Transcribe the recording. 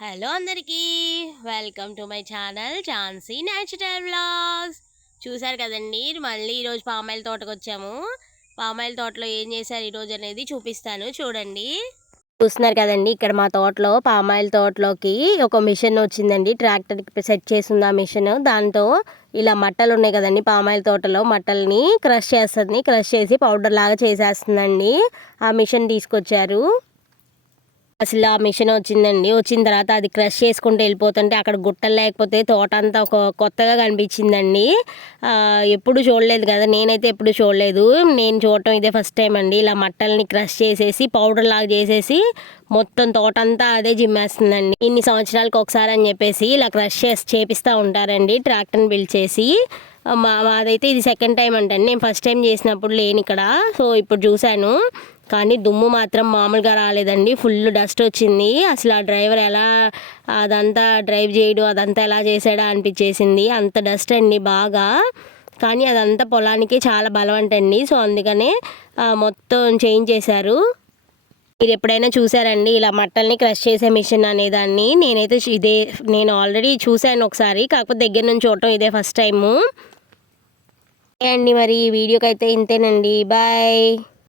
Hello అందరికీ, welcome to my channel Jhansi natural vlogs. చూసారు కదండి, మళ్ళీ ఈరోజు పామాయిల్ తోటకు వచ్చాము. పామాయిల్ తోటలో ఏం చేశారు ఈరోజు అనేది చూపిస్తాను, చూడండి. చూస్తున్నారు కదండి, ఇక్కడ మా తోటలో పామాయిల్ తోటలోకి ఒక మిషన్ వచ్చిందండి. ట్రాక్టర్కి సెట్ చేసింది ఆ మిషన్. దాంతో ఇలా మట్టలు ఉన్నాయి కదండి, పామాయిల్ తోటలో మట్టల్ని క్రష్ చేస్తుంది. క్రష్ చేసి పౌడర్ లాగా చేసేస్తుందండి. ఆ మిషన్ తీసుకొచ్చారు. అసలు ఆ మిషన్ వచ్చిందండి. వచ్చిన తర్వాత అది క్రష్ చేసుకుంటూ వెళ్ళిపోతుంటే అక్కడ గుట్టలు లేకపోతే తోట అంతా ఒక కొత్తగా కనిపించిందండి. ఎప్పుడు చూడలేదు కదా, నేనైతే ఎప్పుడు చూడలేదు. నేను చూడటం ఇదే ఫస్ట్ టైం అండి. ఇలా మట్టల్ని క్రష్ చేసేసి పౌడర్ లాగా చేసేసి మొత్తం తోట అంతా అదే జిమ్మేస్తుందండి. ఇన్ని సంవత్సరాలకు ఒకసారి అని చెప్పేసి ఇలా క్రష్ చేపిస్తూ ఉంటారండి, ట్రాక్టర్ని పిలిచేసి. మాదైతే ఇది సెకండ్ టైం అంటండి. నేను ఫస్ట్ టైం చేసినప్పుడు లేని ఇక్కడ, సో ఇప్పుడు చూశాను. కానీ దుమ్ము మాత్రం మామూలుగా రాలేదండి. ఫుల్ డస్ట్ వచ్చింది. అసలు ఆ డ్రైవర్ ఎలా అదంతా డ్రైవ్ చేయడు, అదంతా ఎలా చేశాడా అనిపించేసింది. అంత డస్ట్ అండి బాగా. కానీ అదంతా పొలానికి చాలా బలవంటండి. సో అందుకనే మొత్తం చేంజ్ చేశారు. మీరు ఎప్పుడైనా చూసారండి ఇలా మట్టల్ని క్రష్ చేసే మిషన్ అనేదాన్ని? నేను ఆల్రెడీ చూశాను ఒకసారి, కాకపోతే దగ్గర నుంచి చూడటం ఇదే ఫస్ట్ టైము అండి. మరి ఈ వీడియోకి అయితే ఇంతేనండి. బాయ్.